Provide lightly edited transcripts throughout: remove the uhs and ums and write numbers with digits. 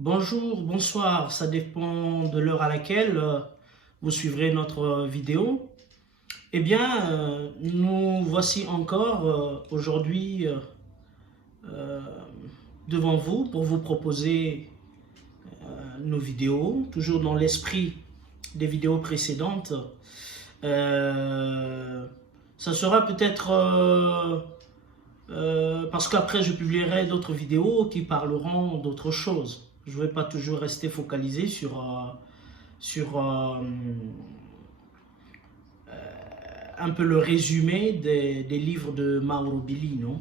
Bonjour, bonsoir, ça dépend de l'heure à laquelle vous suivrez notre vidéo. Nous voici encore aujourd'hui euh, devant vous pour vous proposer nos vidéos, toujours dans l'esprit des vidéos précédentes. Euh, Ça sera peut-être parce qu'après je publierai d'autres vidéos qui parleront d'autres choses. Je ne vais pas toujours rester focalisé sur un peu le résumé des livres de Mauro Bellino,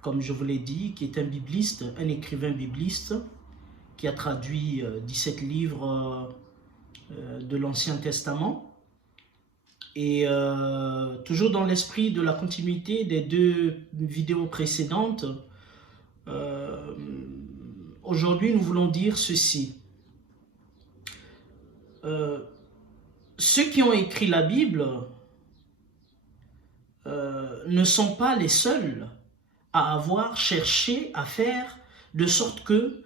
comme je vous l'ai dit, qui est un bibliste, un écrivain bibliste, qui a traduit 17 livres de l'Ancien Testament. Et toujours dans l'esprit de la continuité des deux vidéos précédentes, aujourd'hui nous voulons dire ceci. Ceux qui ont écrit la Bible ne sont pas les seuls à avoir cherché à faire de sorte que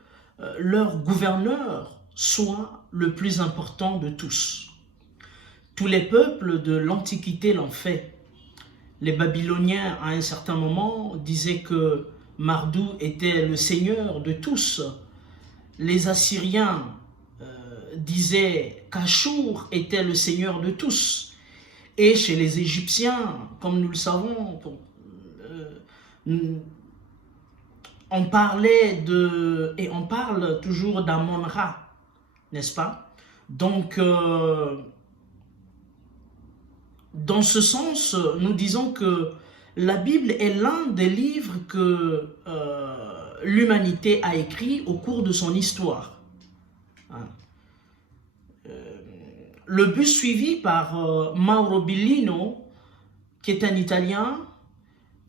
leur gouverneur soit le plus important de tous. Tous les peuples de l'Antiquité l'ont fait. Les Babyloniens, à un certain moment, disaient que Mardou était le seigneur de tous. Les Assyriens disaient qu'Achour était le seigneur de tous. Et chez les Égyptiens, comme nous le savons, on parlait et on parle toujours d'Amon-Ra, n'est-ce pas? Donc, dans ce sens, nous disons que la Bible est l'un des livres que l'humanité a écrit au cours de son histoire. Le but suivi par Mauro Bellino, qui est un Italien,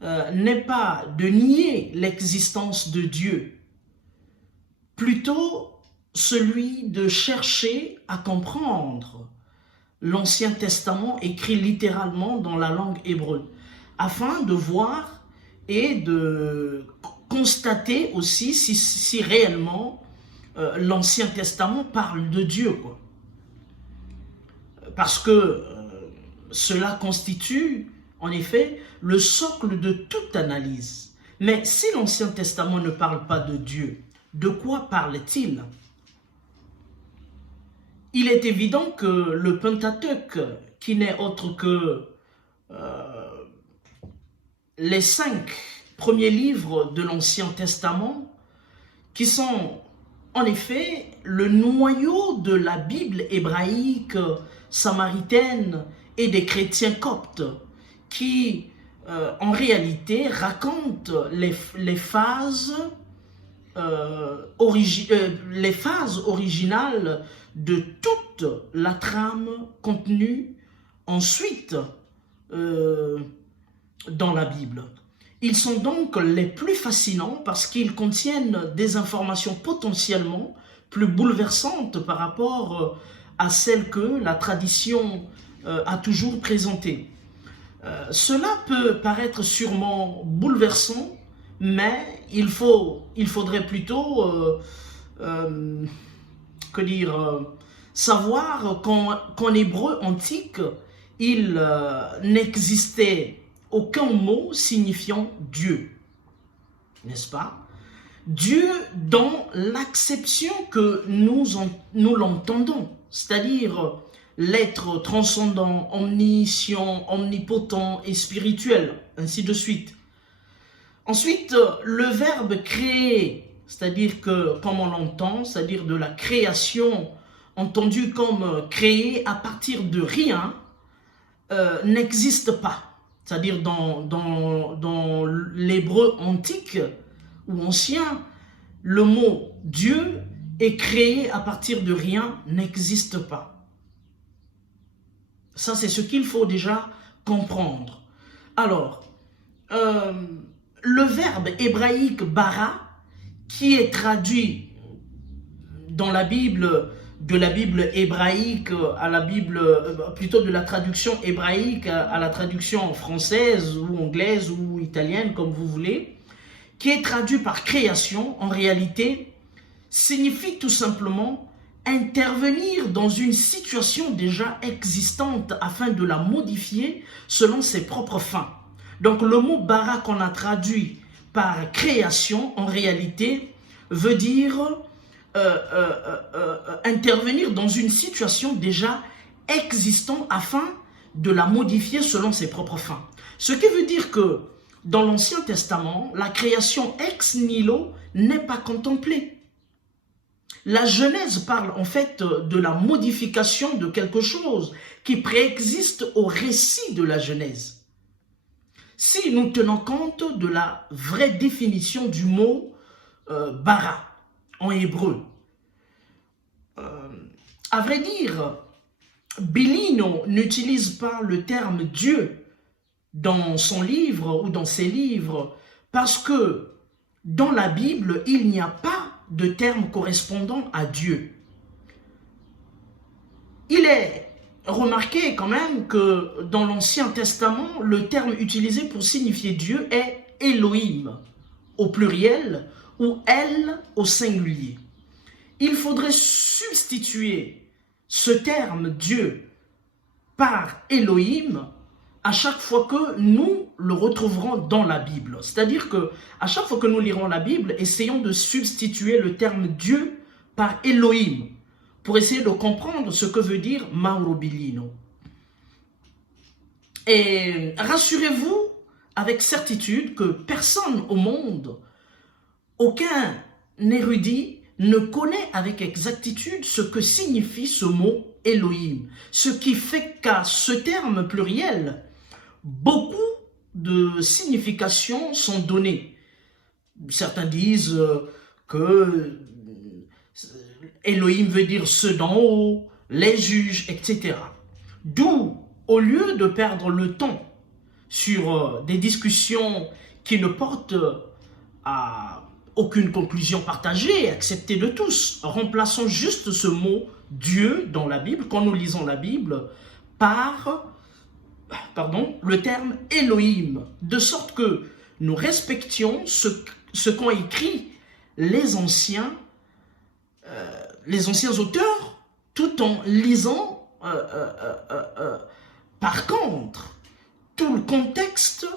n'est pas de nier l'existence de Dieu, plutôt celui de chercher à comprendre l'Ancien Testament écrit littéralement dans la langue hébreu, afin de voir et de constater aussi si réellement l'Ancien Testament parle de Dieu, quoi. Parce que cela constitue en effet le socle de toute analyse. Mais si l'Ancien Testament ne parle pas de Dieu, de quoi parle-t-il? Il est évident que le Pentateuque, qui n'est autre que les 5 premiers livres de l'Ancien Testament, qui sont en effet le noyau de la Bible hébraïque, samaritaine et des chrétiens coptes, qui en réalité racontent les phases originales de toute la trame contenue ensuite dans la Bible. Ils sont donc les plus fascinants parce qu'ils contiennent des informations potentiellement plus bouleversantes par rapport à celles que la tradition a toujours présentées. Cela peut paraître sûrement bouleversant, mais il faudrait plutôt savoir qu'en hébreu antique, il n'existait aucun mot signifiant Dieu, n'est-ce pas? Dieu dans l'acception que nous l'entendons, c'est-à-dire l'être transcendant, omniscient, omnipotent et spirituel, ainsi de suite. Ensuite, le verbe créer, c'est-à-dire que, comme on l'entend, c'est-à-dire de la création, entendu comme créer à partir de rien, n'existe pas. C'est-à-dire dans l'hébreu antique ou ancien, le mot Dieu est créé à partir de rien, n'existe pas. Ça, c'est ce qu'il faut déjà comprendre. Alors, le verbe hébraïque bara, qui est traduit dans la Bible, de la Bible hébraïque à la Bible, plutôt de la traduction hébraïque à la traduction française ou anglaise ou italienne, comme vous voulez, qui est traduit par création, en réalité, signifie tout simplement intervenir dans une situation déjà existante afin de la modifier selon ses propres fins. Donc le mot bara qu'on a traduit par création, en réalité, veut dire intervenir dans une situation déjà existante afin de la modifier selon ses propres fins. Ce qui veut dire que dans l'Ancien Testament, la création ex nihilo n'est pas contemplée. La Genèse parle en fait de la modification de quelque chose qui préexiste au récit de la Genèse. Si nous tenons compte de la vraie définition du mot bara en hébreu, à vrai dire, Bellino n'utilise pas le terme Dieu dans son livre ou dans ses livres parce que dans la Bible, il n'y a pas de terme correspondant à Dieu. Il est remarqué quand même que dans l'Ancien Testament, le terme utilisé pour signifier Dieu est Elohim au pluriel ou El au singulier. Il faudrait substituer ce terme Dieu par Elohim à chaque fois que nous le retrouverons dans la Bible. C'est-à-dire que à chaque fois que nous lirons la Bible, essayons de substituer le terme Dieu par Elohim pour essayer de comprendre ce que veut dire Mauro Bellino. Et rassurez-vous avec certitude que personne au monde, aucun érudit ne connaît avec exactitude ce que signifie ce mot Elohim. Ce qui fait qu'à ce terme pluriel, beaucoup de significations sont données. Certains disent que Elohim veut dire ceux d'en haut, les juges, etc. D'où, au lieu de perdre le temps sur des discussions qui ne portent à aucune conclusion partagée, acceptée de tous, remplaçons juste ce mot Dieu dans la Bible, quand nous lisons la Bible, par le terme Elohim, de sorte que nous respections ce qu'ont écrit les anciens auteurs, tout en lisant par contre tout le contexte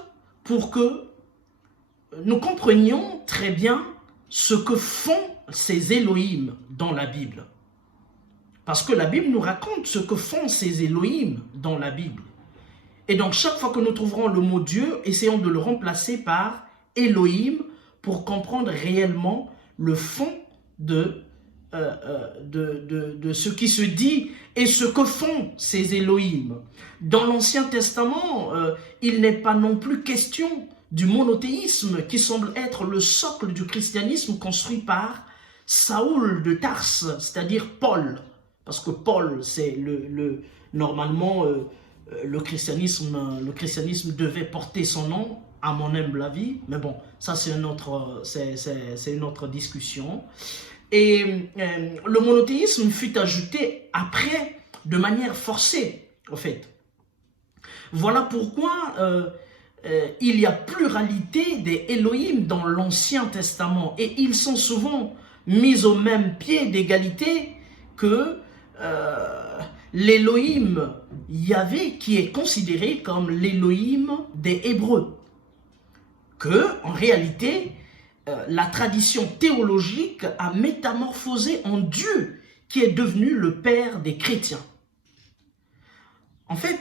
pour que nous comprenions très bien ce que font ces Elohim dans la Bible. Parce que la Bible nous raconte ce que font ces Elohim dans la Bible. Et donc, chaque fois que nous trouverons le mot Dieu, essayons de le remplacer par Elohim pour comprendre réellement le fond de ce qui se dit et ce que font ces Elohim. Dans l'Ancien Testament, il n'est pas non plus question du monothéisme qui semble être le socle du christianisme construit par Saoul de Tarse, c'est-à-dire Paul. Parce que Paul, c'est normalement le christianisme devait porter son nom, à mon humble avis, mais bon, ça c'est une autre discussion. Et le monothéisme fut ajouté après, de manière forcée, en fait. Voilà pourquoi il y a pluralité des Elohim dans l'Ancien Testament, et ils sont souvent mis au même pied d'égalité que l'Elohim Yahvé, qui est considéré comme l'Elohim des Hébreux. Que, en réalité, la tradition théologique a métamorphosé en Dieu, qui est devenu le Père des chrétiens. En fait,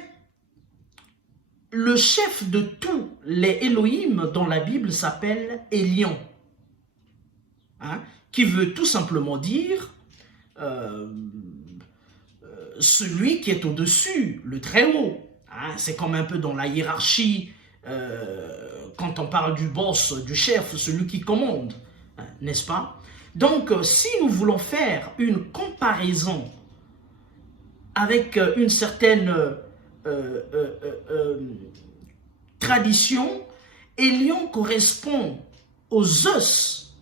le chef de tous les Elohim dans la Bible s'appelle Elion, qui veut tout simplement dire celui qui est au-dessus, le très haut. C'est comme un peu dans la hiérarchie, quand on parle du boss, du chef, celui qui commande, n'est-ce pas? Donc, si nous voulons faire une comparaison avec une certaine tradition, Elion correspond aux Zeus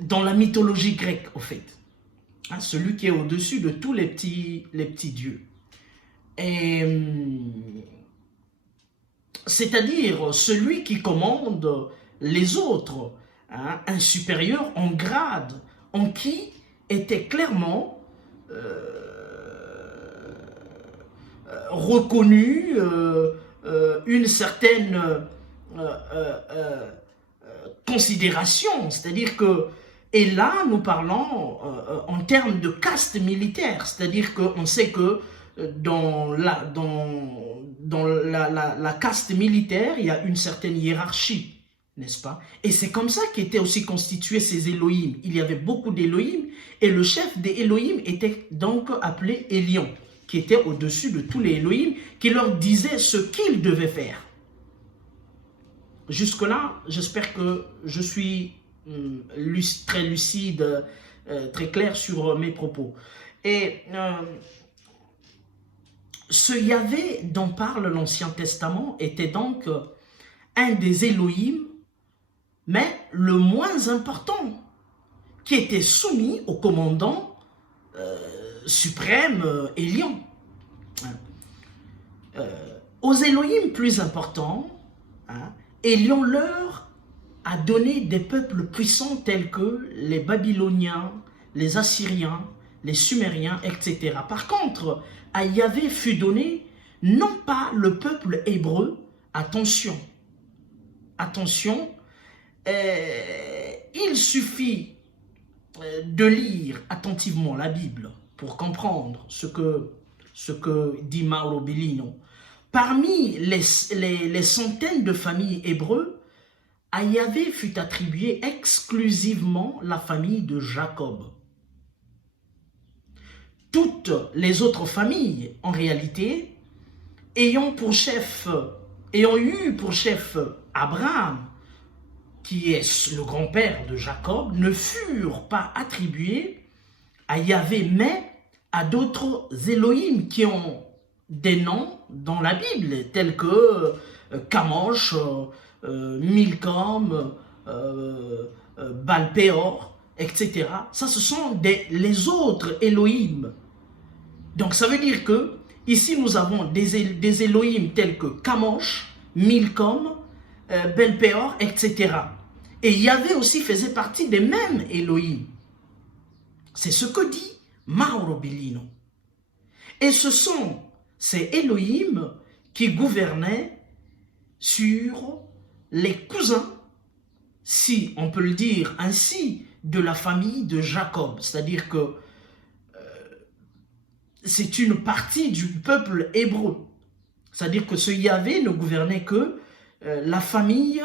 dans la mythologie grecque, au fait. Celui qui est au-dessus de tous les petits dieux. C'est-à-dire celui qui commande les autres. hein, un supérieur en grade, en qui était clairement reconnue une certaine considération, c'est-à-dire que, et là nous parlons en termes de caste militaire, c'est-à-dire qu'on sait que dans la caste militaire, il y a une certaine hiérarchie, n'est-ce pas? Et c'est comme ça qu'étaient aussi constitués ces Elohim. Il y avait beaucoup d'Elohim, et le chef des Elohim était donc appelé Elion, qui était au-dessus de tous les Elohim, qui leur disait ce qu'ils devaient faire. Jusque-là, j'espère que je suis très lucide, très clair sur mes propos. Et ce Yahvé dont parle l'Ancien Testament était donc un des Elohim, mais le moins important, qui était soumis au commandant suprême Elion. Aux Elohim plus importants, hein, Elion leur a donné des peuples puissants tels que les Babyloniens, les Assyriens, les Sumériens, etc. Par contre, à Yahvé fut donné non pas le peuple hébreu, attention, attention, il suffit de lire attentivement la Bible pour comprendre ce que dit Mauro Bellino. Parmi les centaines de familles hébreux, à Yahvé fut attribuée exclusivement la famille de Jacob. Toutes les autres familles, en réalité, ayant eu pour chef Abraham, qui est le grand-père de Jacob, ne furent pas attribuées à Yahvé, mais à d'autres Elohim qui ont des noms dans la Bible, tels que Kamosh, Milcom, Baal-Péor, etc. Ça, ce sont les autres Elohim. Donc, ça veut dire que ici, nous avons des Elohim tels que Kamosh, Milcom, Baal-Péor, etc. Et Yahvé aussi faisait partie des mêmes Elohim. C'est ce que dit Mauro Bellino. Et ce sont ces Elohim qui gouvernaient sur les cousins, si on peut le dire ainsi, de la famille de Jacob. C'est-à-dire que c'est une partie du peuple hébreu. C'est-à-dire que ce Yahvé ne gouvernait que la famille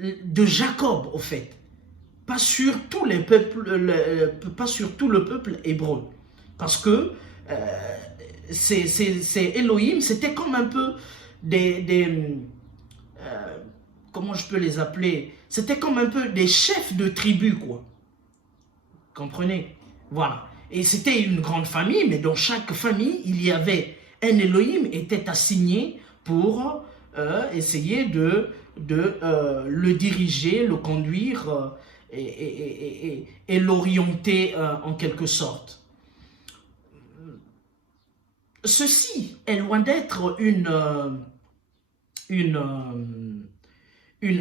de Jacob, au fait. Pas sur tous les peuples, pas sur tout le peuple hébreu. Parce que ces Elohim, c'était comme un peu comment je peux les appeler? C'était comme un peu des chefs de tribu, quoi. Comprenez? Voilà. Et c'était une grande famille, mais dans chaque famille, il y avait un Elohim était assigné pour essayer de le diriger, le conduire et l'orienter en quelque sorte. Ceci est loin d'être une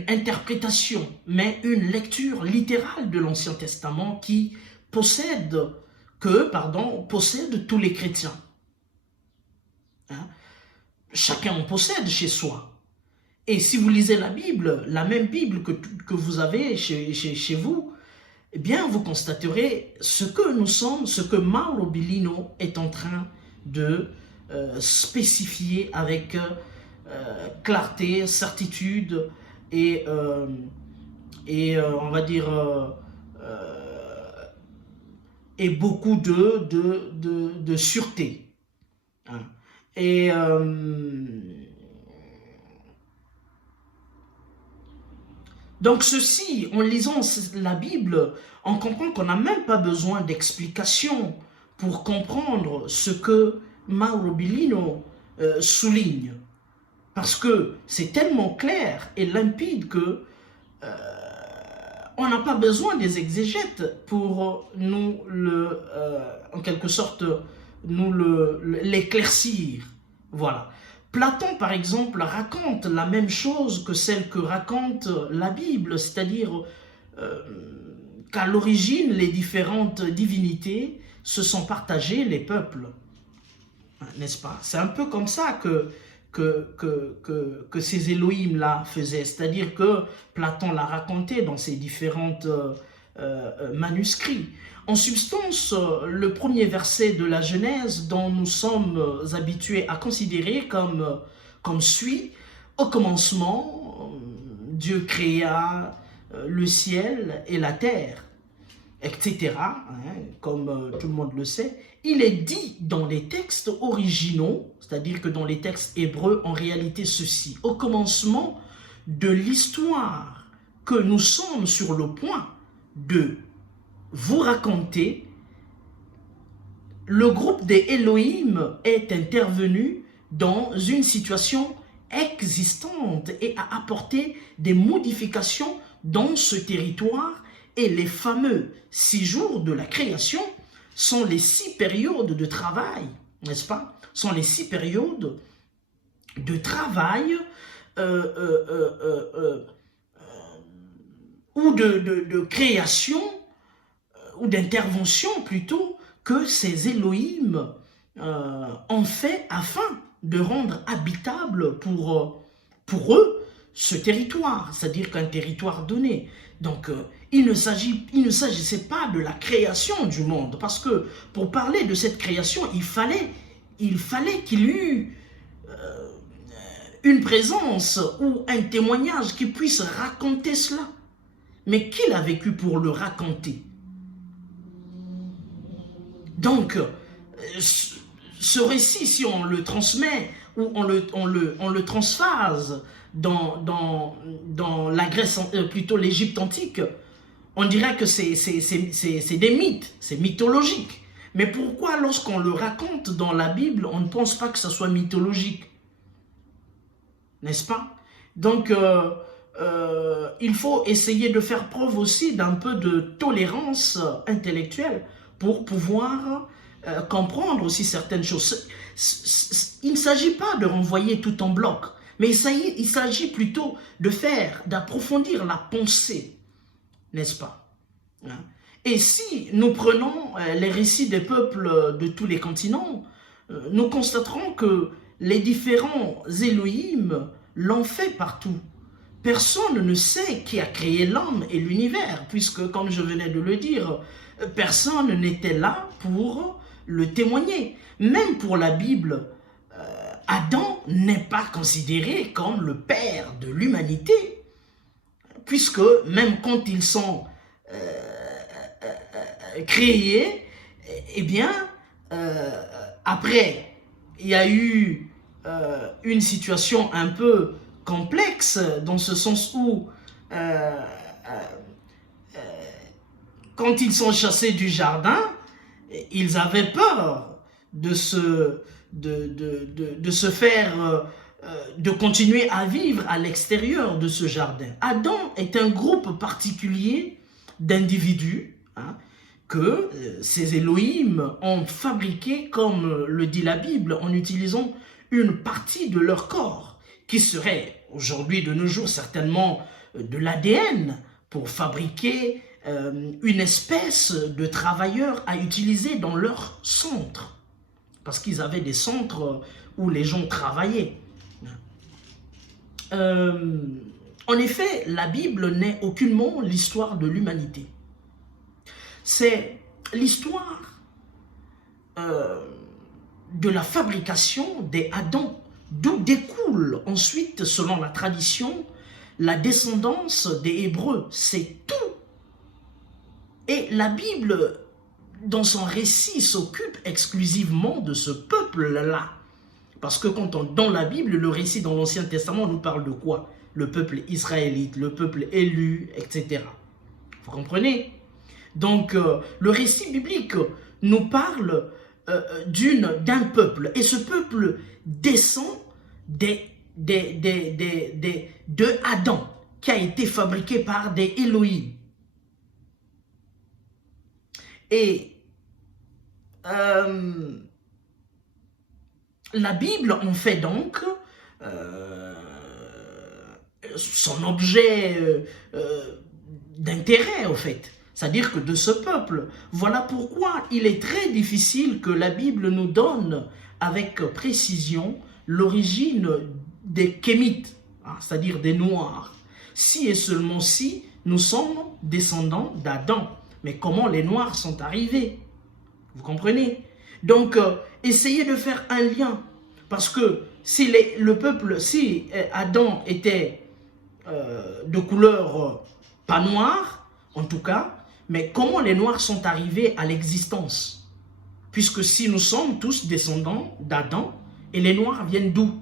interprétation, mais une lecture littérale de l'Ancien Testament qui possède tous les chrétiens. Hein? Chacun en possède chez soi. Et si vous lisez la Bible, la même Bible que vous avez chez vous, eh bien, vous constaterez ce que nous sommes, ce que Mauro Bellino est en train de spécifier avec clarté, certitude et on va dire et beaucoup de sûreté. Hein. Et donc ceci, en lisant la Bible, on comprend qu'on n'a même pas besoin d'explications pour comprendre ce que Mauro Bellino souligne. Parce que c'est tellement clair et limpide que on n'a pas besoin des exégètes pour nous en quelque sorte, nous l'éclaircir. Voilà. Platon, par exemple, raconte la même chose que celle que raconte la Bible, c'est-à-dire qu'à l'origine, les différentes divinités se sont partagées les peuples, n'est-ce pas? C'est un peu comme ça que ces Elohim-là faisaient, c'est-à-dire que Platon l'a raconté dans ses différentes manuscrits. En substance, le premier verset de la Genèse, dont nous sommes habitués à considérer comme suit: au commencement, Dieu créa le ciel et la terre, etc., hein, comme tout le monde le sait. Il est dit dans les textes originaux, c'est-à-dire que dans les textes hébreux, en réalité ceci: au commencement de l'histoire que nous sommes sur le point de vous raconter, le groupe des Elohim est intervenu dans une situation existante et a apporté des modifications dans ce territoire, et les fameux 6 jours de la création sont les 6 périodes de travail, n'est-ce pas? Sont les 6 périodes de travail ou de création ou d'intervention plutôt, que ces Elohim ont fait afin de rendre habitable pour eux ce territoire, c'est-à-dire qu'un territoire donné. Donc il ne s'agissait pas de la création du monde, parce que pour parler de cette création, il fallait qu'il y eût une présence ou un témoignage qui puisse raconter cela. Mais qui l'a vécu pour le raconter? Donc, ce récit, si on le transmet ou on le transphase dans la Grèce, plutôt l'Égypte antique, on dirait que c'est des mythes, c'est mythologique. Mais pourquoi, lorsqu'on le raconte dans la Bible, on ne pense pas que ça soit mythologique? N'est-ce pas? Donc, il faut essayer de faire preuve aussi d'un peu de tolérance intellectuelle pour pouvoir comprendre aussi certaines choses. Il ne s'agit pas de renvoyer tout en bloc, mais il s'agit plutôt d'approfondir la pensée, n'est-ce pas? Et si nous prenons les récits des peuples de tous les continents, nous constaterons que les différents Elohim l'ont fait partout. Personne ne sait qui a créé l'homme et l'univers, puisque, comme je venais de le dire, personne n'était là pour le témoigner. Même pour la Bible, Adam n'est pas considéré comme le père de l'humanité, puisque même quand ils sont créés, eh bien, après, il y a eu une situation un peu complexe, dans ce sens où quand ils sont chassés du jardin, ils avaient peur de continuer à vivre à l'extérieur de ce jardin. Adam est un groupe particulier d'individus, hein, que ces Elohim ont fabriqué, comme le dit la Bible, en utilisant une partie de leur corps, qui serait aujourd'hui de nos jours certainement de l'ADN, pour fabriquer une espèce de travailleurs à utiliser dans leur centre, parce qu'ils avaient des centres où les gens travaillaient. En effet, la Bible n'est aucunement l'histoire de l'humanité. C'est l'histoire de la fabrication des Adams, d'où découle ensuite, selon la tradition, la descendance des Hébreux. C'est tout. Et la Bible, dans son récit, s'occupe exclusivement de ce peuple-là. Parce que dans la Bible, le récit dans l'Ancien Testament nous parle de quoi? Le peuple israélite, le peuple élu, etc. Vous comprenez? Donc, le récit biblique nous parle d'un peuple. Et ce peuple descend de Adam, qui a été fabriqué par des Elohim. Et la Bible en fait donc son objet d'intérêt, au fait. C'est-à-dire que de ce peuple. Voilà pourquoi il est très difficile que la Bible nous donne avec précision l'origine des Kémites, hein, c'est-à-dire des Noirs. Si et seulement si nous sommes descendants d'Adam. Mais comment les Noirs sont arrivés? Vous comprenez? Donc, essayez de faire un lien. Parce que si le peuple, si Adam était de couleur pas noire, en tout cas, mais comment les Noirs sont arrivés à l'existence? Puisque si nous sommes tous descendants d'Adam, et les Noirs viennent d'où?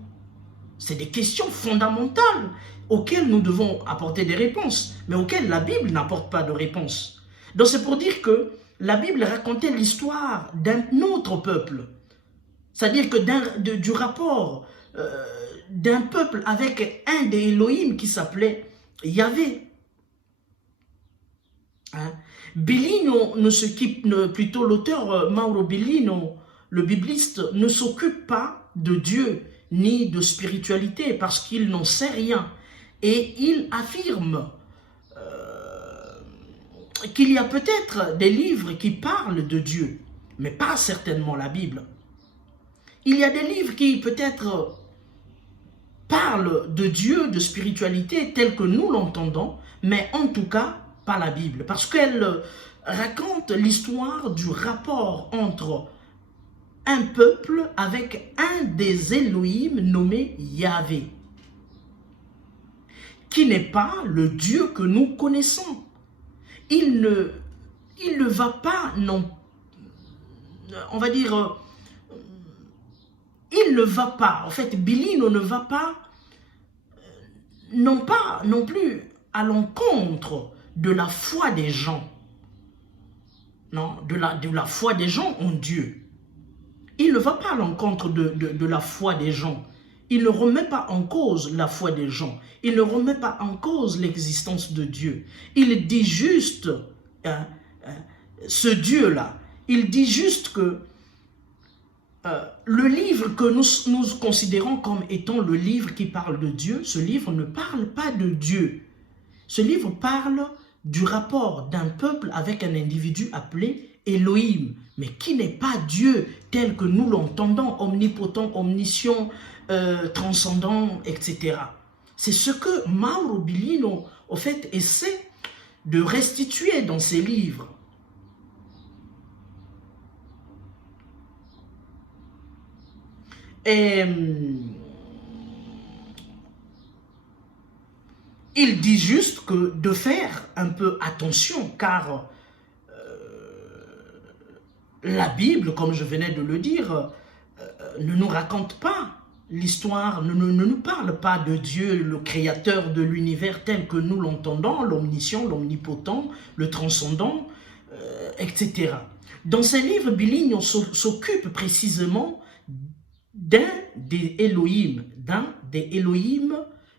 C'est des questions fondamentales auxquelles nous devons apporter des réponses, mais auxquelles la Bible n'apporte pas de réponse. Donc c'est pour dire que la Bible racontait l'histoire d'un autre peuple. C'est-à-dire que du rapport d'un peuple avec un des Elohim qui s'appelait Yahvé. Hein? Bellino plutôt l'auteur Mauro Bellino, le bibliste, ne s'occupe pas de Dieu ni de spiritualité parce qu'il n'en sait rien. Et il affirme qu'il y a peut-être des livres qui parlent de Dieu, mais pas certainement la Bible. Il y a des livres qui peut-être parlent de Dieu, de spiritualité, telle que nous l'entendons, mais en tout cas, pas la Bible. Parce qu'elle raconte l'histoire du rapport entre un peuple avec un des Elohim nommé Yahvé, qui n'est pas le Dieu que nous connaissons. Il ne va pas, non, on va dire, il ne va pas, en fait, Bellino ne va pas, non plus à l'encontre de la foi des gens, non, de la foi des gens en Dieu. Il ne va pas à l'encontre de la foi des gens. Il ne remet pas en cause la foi des gens. Il ne remet pas en cause l'existence de Dieu. Il dit juste, ce Dieu-là, il dit juste que le livre que nous considérons comme étant le livre qui parle de Dieu, ce livre ne parle pas de Dieu. Ce livre parle du rapport d'un peuple avec un individu appelé Elohim, mais qui n'est pas Dieu tel que nous l'entendons, omnipotent, omniscient, transcendant, etc. C'est ce que Mauro Bellino, au fait, essaie de restituer dans ses livres. Et il dit juste que de faire un peu attention, car la Bible, comme je venais de le dire, ne nous raconte pas l'histoire, ne nous parle pas de Dieu, le créateur de l'univers tel que nous l'entendons, l'omniscient, l'omnipotent, le transcendant, etc. Dans ses livres, Bellino s'occupe précisément d'un des Elohim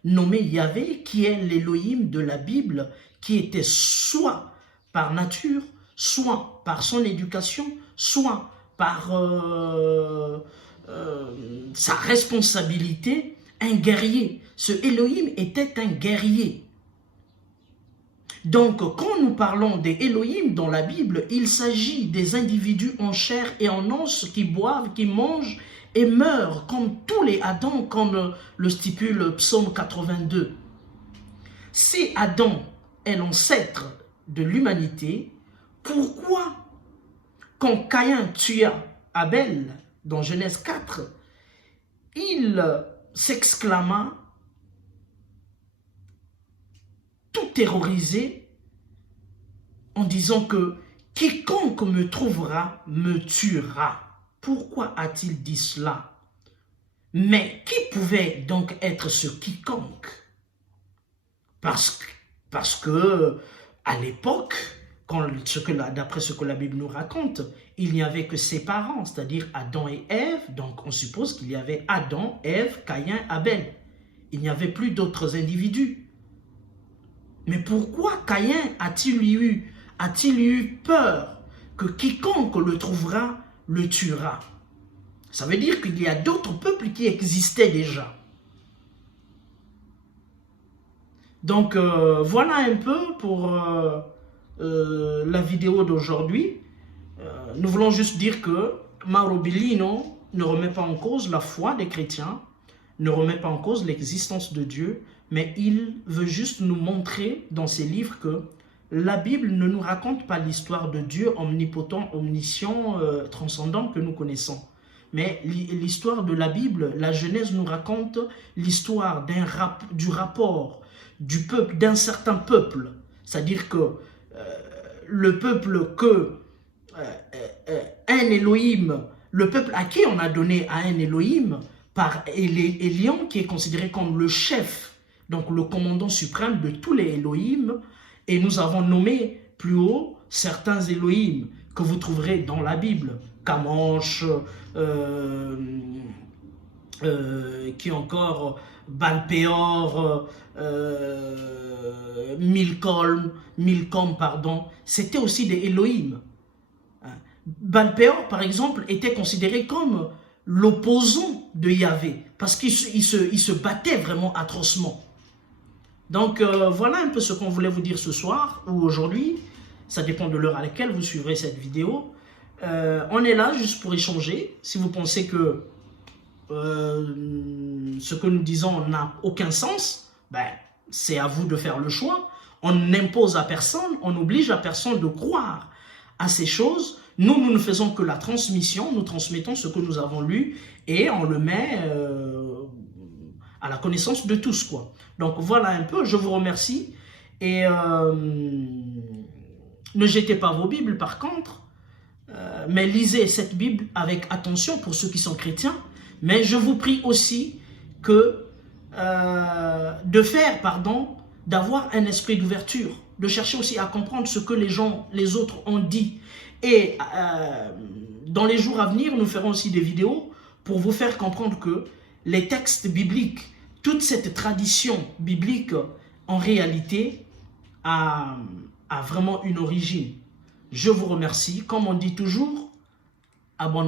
nommé Yahvé, qui est l'Elohim de la Bible, qui était soit par nature, soit par son éducation, soit par sa responsabilité, un guerrier. Ce Elohim était un guerrier. Donc, quand nous parlons des Elohim dans la Bible, il s'agit des individus en chair et en os qui boivent, qui mangent et meurent, comme tous les Adams, comme le stipule Psaume 82. Si Adam est l'ancêtre de l'humanité, pourquoi, quand Caïn tua Abel, dans Genèse 4, il s'exclama, tout terrorisé, en disant que « quiconque me trouvera me tuera ». Pourquoi a-t-il dit cela? Mais qui pouvait donc être ce quiconque? Parce que à l'époque, d'après ce que la Bible nous raconte, il n'y avait que ses parents, c'est-à-dire Adam et Ève. Donc on suppose qu'il y avait Adam, Ève, Caïn, Abel. Il n'y avait plus d'autres individus. Mais pourquoi Caïn a-t-il eu peur que quiconque le trouvera le tuera? Ça veut dire qu'il y a d'autres peuples qui existaient déjà. Donc voilà un peu pour la vidéo d'aujourd'hui. Nous voulons juste dire que Mauro Bellino ne remet pas en cause la foi des chrétiens, ne remet pas en cause l'existence de Dieu, mais il veut juste nous montrer dans ses livres que la Bible ne nous raconte pas l'histoire de Dieu omnipotent, omniscient, transcendant que nous connaissons. Mais l'histoire de la Bible, la Genèse nous raconte l'histoire du rapport du peuple, d'un certain peuple. C'est-à-dire que le peuple que un Elohim, le peuple à qui on a donné à un Elohim par Elion, qui est considéré comme le chef, donc le commandant suprême de tous les Elohim, et nous avons nommé plus haut certains Elohim que vous trouverez dans la Bible, Kamosh, qui encore, Balpéor, Milcom, pardon, c'était aussi des Elohim. Balpéor, par exemple, était considéré comme l'opposant de Yahvé, parce qu'il se battait vraiment atrocement. Donc voilà un peu ce qu'on voulait vous dire ce soir ou aujourd'hui. Ça dépend de l'heure à laquelle vous suivrez cette vidéo. On est là juste pour échanger. Si vous pensez que ce que nous disons n'a aucun sens, ben, c'est à vous de faire le choix. On n'impose à personne, on n'oblige à personne de croire à ces choses. Nous ne faisons que la transmission, nous transmettons ce que nous avons lu et on le met à la connaissance de tous, quoi. Donc voilà un peu, je vous remercie et ne jetez pas vos Bibles par contre, mais lisez cette Bible avec attention pour ceux qui sont chrétiens, mais je vous prie aussi que d'avoir un esprit d'ouverture, de chercher aussi à comprendre ce que les autres ont dit. Et dans les jours à venir, nous ferons aussi des vidéos pour vous faire comprendre que les textes bibliques, toute cette tradition biblique, en réalité, a vraiment une origine. Je vous remercie. Comme on dit toujours, abonnez-vous.